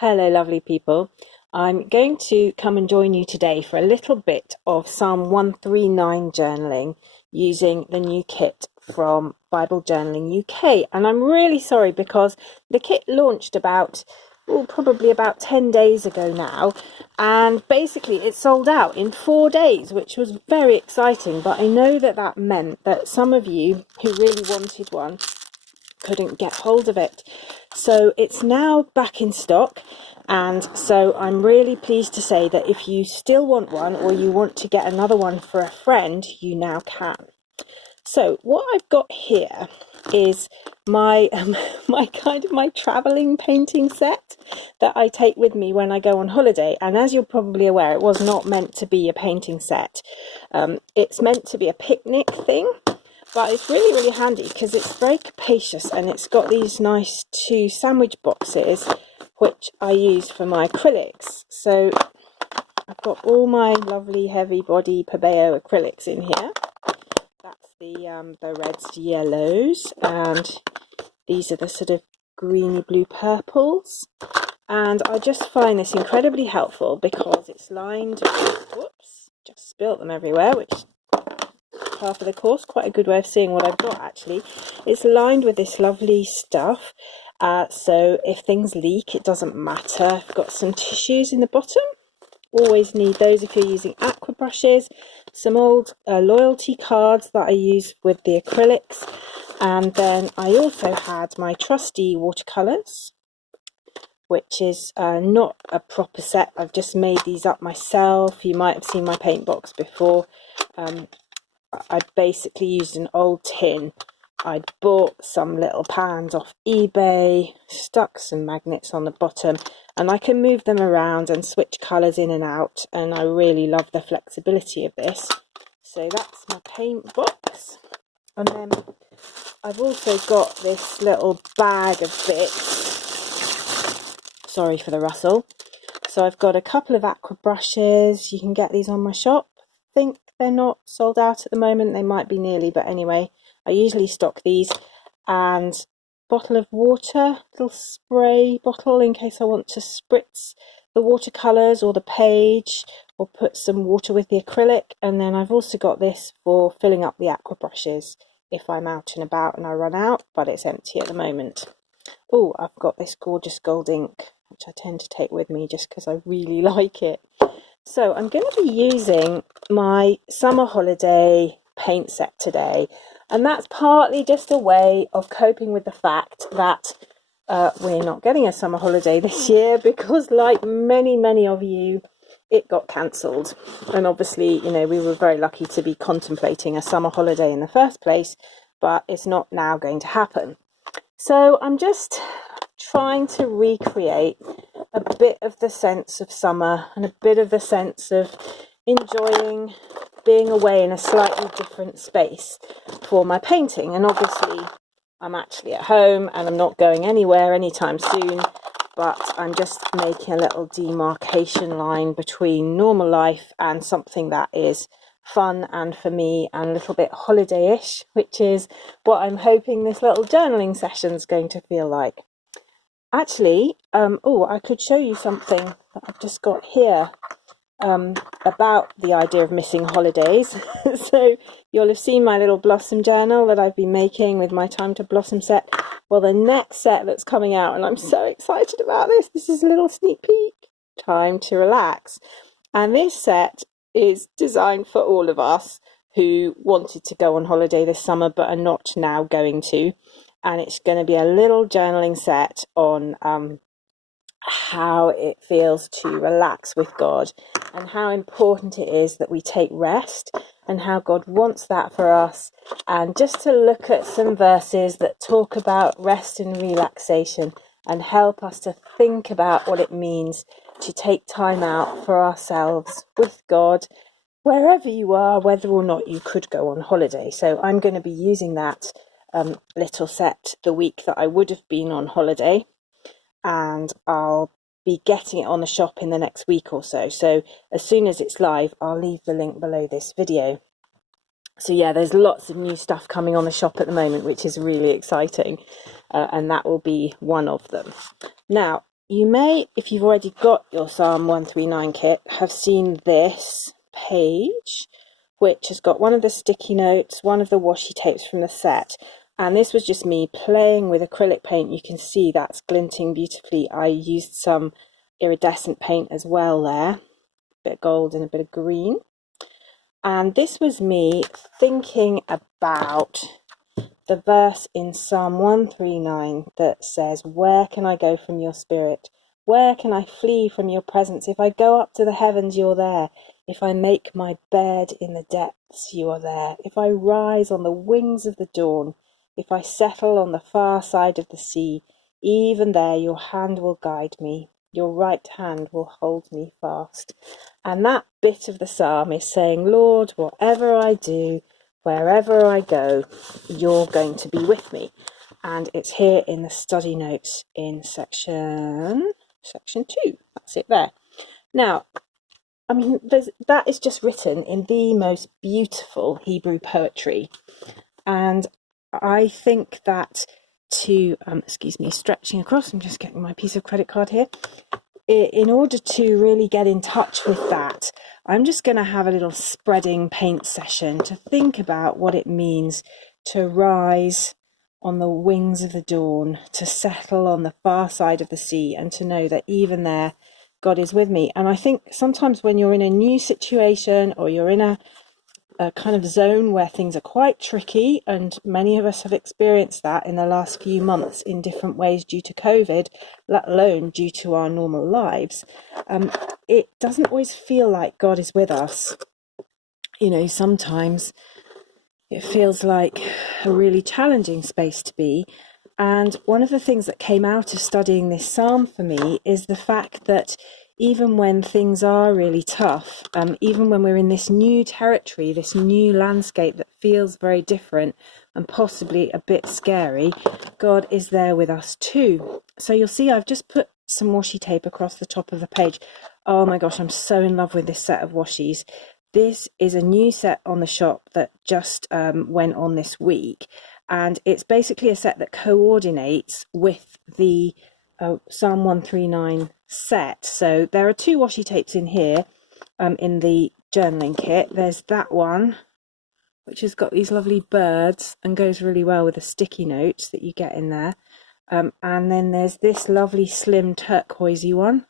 Hello, lovely people. I'm going to come and join you today for a little bit of Psalm 139 journaling using the new kit from Bible Journaling UK. And I'm really sorry because the kit launched probably about 10 days ago now. And basically it sold out in 4 days, which was very exciting. But I know that meant that some of you who really wanted one couldn't get hold of it. So it's now back in stock, and so I'm really pleased to say that if you still want one or you want to get another one for a friend, you now can. So what I've got here is my my traveling painting set that I take with me when I go on holiday. And as you're probably aware, it was not meant to be a painting set. It's meant to be a picnic thing. But it's really handy because it's very capacious, and it's got these nice 2 sandwich boxes which I use for my acrylics. So I've got all my lovely heavy body Pebeo acrylics in here. That's the reds to yellows, and these are the sort of greeny blue purples. And I just find this incredibly helpful because it's lined, whoops, just spilt them everywhere, which half of the course, quite a good way of seeing what I've got actually. It's lined with this lovely stuff, so if things leak it doesn't matter. I've got some tissues in the bottom, always need those if you're using aqua brushes, some old loyalty cards that I use with the acrylics, and then I also had my trusty watercolours, which is not a proper set. I've just made these up myself. You might have seen my paint box before. I basically used an old tin. I'd bought some little pans off eBay, stuck some magnets on the bottom, and I can move them around and switch colours in and out, and I really love the flexibility of this. So that's my paint box. And then I've also got this little bag of bits. Sorry for the rustle. So I've got a couple of aqua brushes. You can get these on my shop. I think they're not sold out at the moment. They might be nearly, but anyway, I usually stock these. And bottle of water, little spray bottle in case I want to spritz the watercolours or the page, or put some water with the acrylic. And then I've also got this for filling up the aqua brushes if I'm out and about and I run out, but it's empty at the moment. Oh, I've got this gorgeous gold ink, which I tend to take with me just because I really like it. So I'm going to be using my summer holiday paint set today, and that's partly just a way of coping with the fact that we're not getting a summer holiday this year because, like many of you, it got cancelled. And obviously, you know, we were very lucky to be contemplating a summer holiday in the first place, but it's not now going to happen. So I'm just trying to recreate a bit of the sense of summer and a bit of the sense of enjoying being away in a slightly different space for my painting. And obviously I'm actually at home and I'm not going anywhere anytime soon, but I'm just making a little demarcation line between normal life and something that is fun and for me and a little bit holiday-ish, which is what I'm hoping this little journaling session is going to feel like. Actually, I could show you something that I've just got here about the idea of missing holidays. So you'll have seen my little blossom journal that I've been making with my Time to Blossom set. Well, the next set that's coming out, and I'm so excited about this is a little sneak peek, Time to Relax. And this set is designed for all of us who wanted to go on holiday this summer but are not now going to. And it's going to be a little journaling set on how it feels to relax with God and how important it is that we take rest and how God wants that for us, and just to look at some verses that talk about rest and relaxation and help us to think about what it means to take time out for ourselves with God wherever you are, whether or not you could go on holiday. So I'm going to be using that little set the week that I would have been on holiday, and I'll be getting it on the shop in the next week or so. So as soon as it's live, I'll leave the link below this video. So yeah, there's lots of new stuff coming on the shop at the moment, which is really exciting, and that will be one of them. Now, You may, if you've already got your Psalm 139 kit, have seen this page, which has got one of the sticky notes, one of the washi tapes from the set. And this was just me playing with acrylic paint. You can see that's glinting beautifully. I used some iridescent paint as well there, a bit of gold and a bit of green. And this was me thinking about the verse in Psalm 139 that says, "Where can I go from your spirit? Where can I flee from your presence? If I go up to the heavens, you're there. If I make my bed in the depths, you are there. If I rise on the wings of the dawn, if I settle on the far side of the sea, even there your hand will guide me. Your right hand will hold me fast." And that bit of the psalm is saying, Lord, whatever I do, wherever I go, you're going to be with me. And it's here in the study notes in section 2. That's it there. Now, I mean, that is just written in the most beautiful Hebrew poetry. And I think that to, excuse me, stretching across, I'm just getting my piece of credit card here. In order to really get in touch with that, I'm just going to have a little spreading paint session to think about what it means to rise on the wings of the dawn, to settle on the far side of the sea, and to know that even there, God is with me. And I think sometimes when you're in a new situation or you're in a kind of zone where things are quite tricky, and many of us have experienced that in the last few months in different ways due to COVID, let alone due to our normal lives, it doesn't always feel like God is with us. You know, sometimes it feels like a really challenging space to be. And one of the things that came out of studying this psalm for me is the fact that even when things are really tough, even when we're in this new territory, this new landscape that feels very different and possibly a bit scary, God is there with us too. So you'll see I've just put some washi tape across the top of the page. Oh my gosh, I'm so in love with this set of washis. This is a new set on the shop that just went on this week. And it's basically a set that coordinates with the Psalm 139 set. So there are 2 washi tapes in here in the journaling kit. There's that one, which has got these lovely birds and goes really well with the sticky notes that you get in there. And then there's this lovely slim turquoisey one,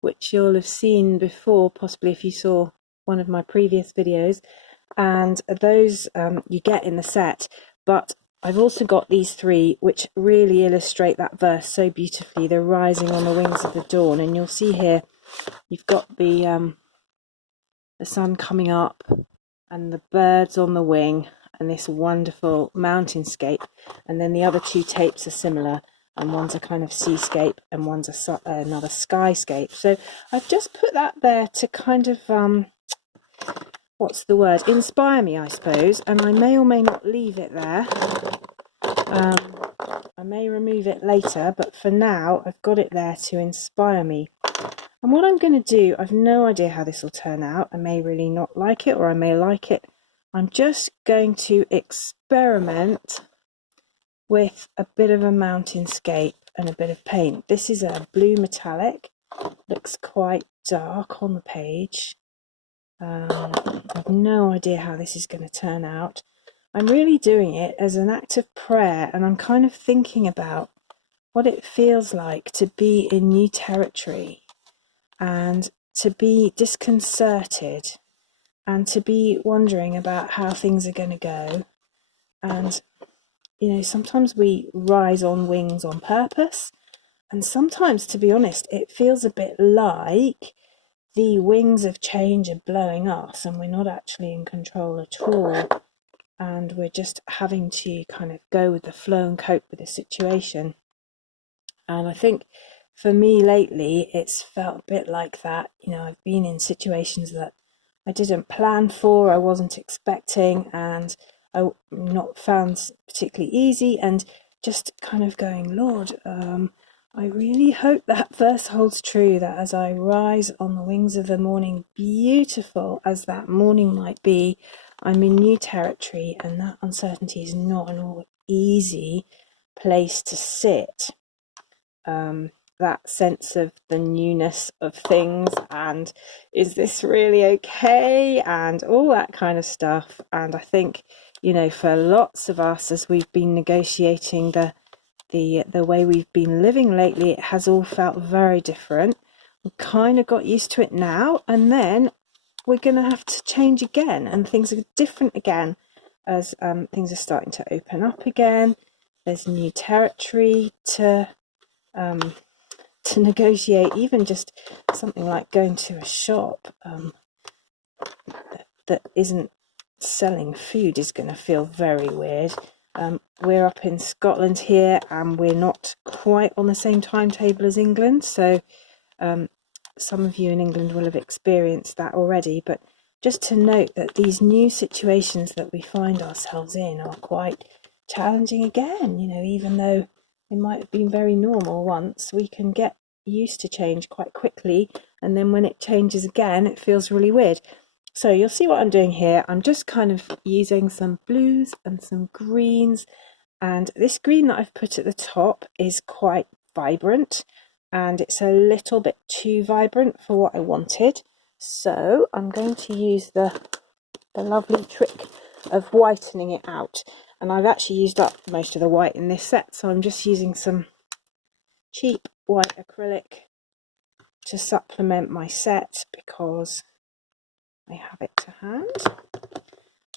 which you'll have seen before, possibly if you saw one of my previous videos. And those you get in the set. But I've also got these 3 which really illustrate that verse so beautifully. They're rising on the wings of the dawn, and you'll see here you've got the sun coming up and the birds on the wing and this wonderful mountainscape. And then the other 2 tapes are similar, and one's a kind of seascape and one's another skyscape. So I've just put that there to kind of what's the word, inspire me, I suppose. And I may or may not leave it there. I may remove it later, but for now I've got it there to inspire me. And what I'm going to do, I've no idea how this will turn out. I may really not like it, or I may like it. I'm just going to experiment with a bit of a mountainscape and a bit of paint. This is a blue metallic, looks quite dark on the page. I've no idea how this is going to turn out. I'm really doing it as an act of prayer, and I'm kind of thinking about what it feels like to be in new territory and to be disconcerted and to be wondering about how things are going to go. And, you know, sometimes we rise on wings on purpose, and sometimes, to be honest, it feels a bit like the wings of change are blowing us and we're not actually in control at all, and we're just having to kind of go with the flow and cope with the situation. And I think for me lately it's felt a bit like that. You know, I've been in situations that I didn't plan for, I wasn't expecting, and I not found particularly easy, and just kind of going, Lord, I really hope that verse holds true, that as I rise on the wings of the morning, beautiful as that morning might be, I'm in new territory, and that uncertainty is not an all easy place to sit. that sense of the newness of things, and is this really okay, and all that kind of stuff. And I think, you know, for lots of us, as we've been negotiating the way we've been living lately, it has all felt very different. We kind of got used to it now, and then we're going to have to change again, and things are different again as things are starting to open up again. There's new territory to negotiate. Even just something like going to a shop that isn't selling food is going to feel very weird. We're up in Scotland here, and we're not quite on the same timetable as England, so some of you in England will have experienced that already. But just to note that these new situations that we find ourselves in are quite challenging again. You know, even though they might have been very normal once, we can get used to change quite quickly, and then when it changes again, it feels really weird. So you'll see what I'm doing here. I'm just kind of using some blues and some greens, and this green that I've put at the top is quite vibrant, and it's a little bit too vibrant for what I wanted. So I'm going to use the lovely trick of whitening it out. And I've actually used up most of the white in this set, so I'm just using some cheap white acrylic to supplement my set because I have it to hand.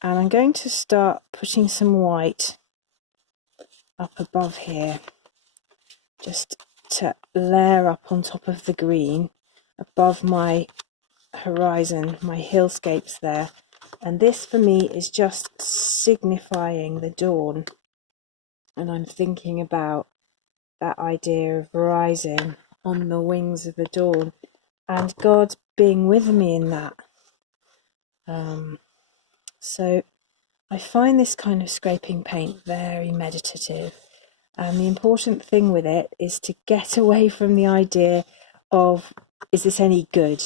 And I'm going to start putting some white up above here, just to layer up on top of the green above my horizon, my hillscapes there. And this for me is just signifying the dawn, and I'm thinking about that idea of rising on the wings of the dawn and God being with me in that. So I find this kind of scraping paint very meditative, and the important thing with it is to get away from the idea of, is this any good?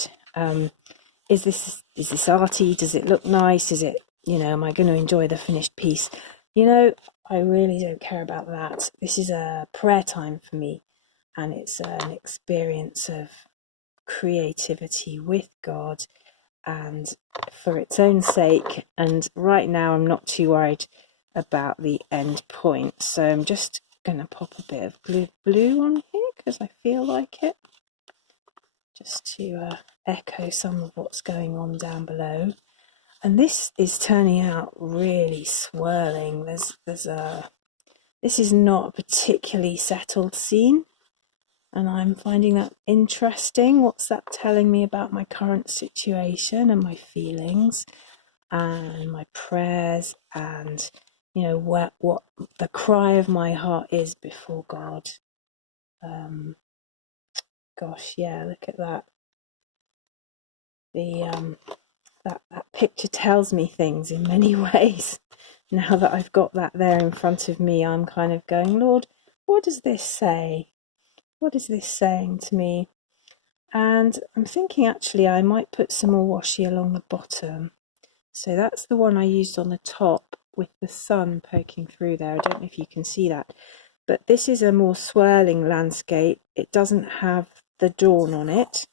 Is this arty? Does it look nice? Is it, you know, am I going to enjoy the finished piece? You know, I really don't care about that. This is a prayer time for me, and it's an experience of creativity with God and for its own sake. And right now I'm not too worried about the end point, so I'm just going to pop a bit of blue on here because I feel like it, just to echo some of what's going on down below. And this is turning out really swirling. This is not a particularly settled scene, and I'm finding that interesting. What's that telling me about my current situation and my feelings and my prayers, and, you know, what the cry of my heart is before God. Gosh, yeah, look at that. That picture tells me things in many ways. Now that I've got that there in front of me, I'm kind of going, Lord, what does this say? What is this saying to me? And I'm thinking actually I might put some more washi along the bottom. So that's the one I used on the top with the sun poking through there. I don't know if you can see that, but this is a more swirling landscape. It doesn't have the dawn on it.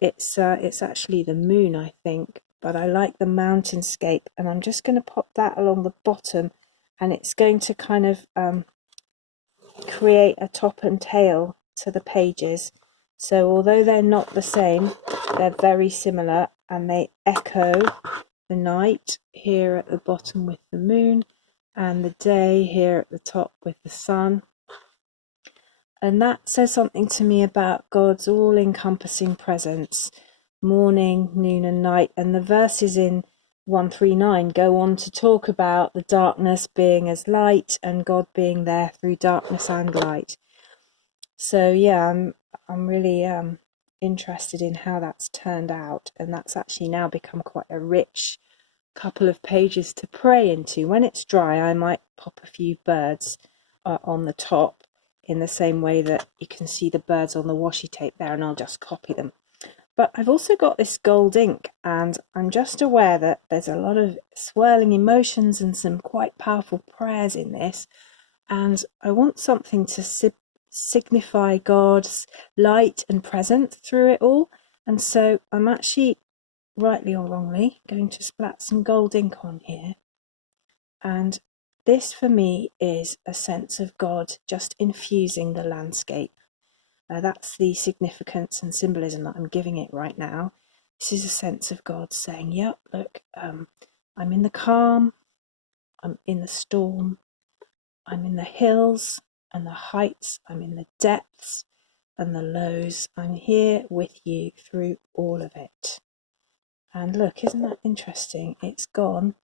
It's actually the moon, I think, but I like the mountainscape, and I'm just going to pop that along the bottom, and it's going to kind of create a top and tail to the pages. So although they're not the same, they're very similar, and they echo the night here at the bottom with the moon, and the day here at the top with the sun. And that says something to me about God's all-encompassing presence, morning, noon and night. And the verses in 139 go on to talk about the darkness being as light and God being there through darkness and light. So yeah, I'm really interested in how that's turned out, and that's actually now become quite a rich couple of pages to pray into. When it's dry, I might pop a few birds on the top, in the same way that you can see the birds on the washi tape there, and I'll just copy them. But I've also got this gold ink, and I'm just aware that there's a lot of swirling emotions and some quite powerful prayers in this, and I want something to signify God's light and presence through it all. And so I'm actually, rightly or wrongly, going to splat some gold ink on here. And this for me is a sense of God just infusing the landscape. That's the significance and symbolism that I'm giving it right now. This is a sense of God saying, yep, look, I'm in the calm, I'm in the storm, I'm in the hills and the heights, I'm in the depths and the lows. I'm here with you through all of it. And look, isn't that interesting? It's gone.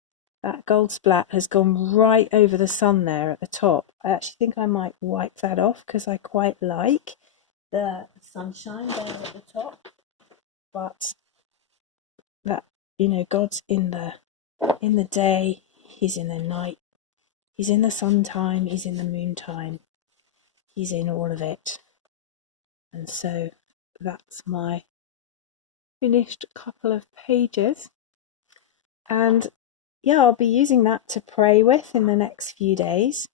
That gold splat has gone right over the sun there at the top. I actually think I might wipe that off because I quite like the sunshine there at the top. But that, you know, God's in the day, he's in the night, he's in the sun time, he's in the moon time, he's in all of it. And so that's my finished couple of pages. And yeah, I'll be using that to pray with in the next few days.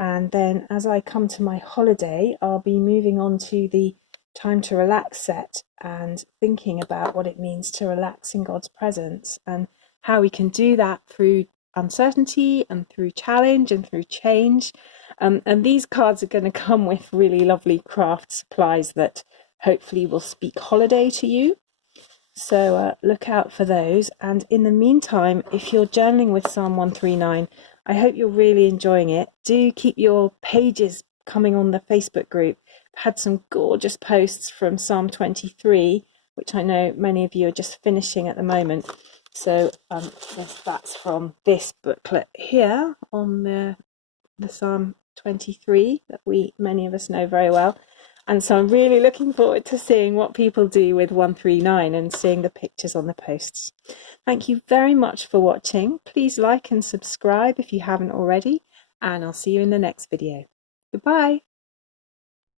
And then as I come to my holiday, I'll be moving on to the time to relax set and thinking about what it means to relax in God's presence and how we can do that through uncertainty and through challenge and through change. And these cards are going to come with really lovely craft supplies that hopefully will speak holiday to you. So look out for those. And in the meantime, if you're journaling with Psalm 139, I hope you're really enjoying it. Do keep your pages coming on the Facebook group. I've had some gorgeous posts from Psalm 23, which I know many of you are just finishing at the moment. So that's from this booklet here on the Psalm 23 that many of us know very well. And so I'm really looking forward to seeing what people do with 139 and seeing the pictures on the posts. Thank you very much for watching. Please like and subscribe if you haven't already, and I'll see you in the next video. Goodbye.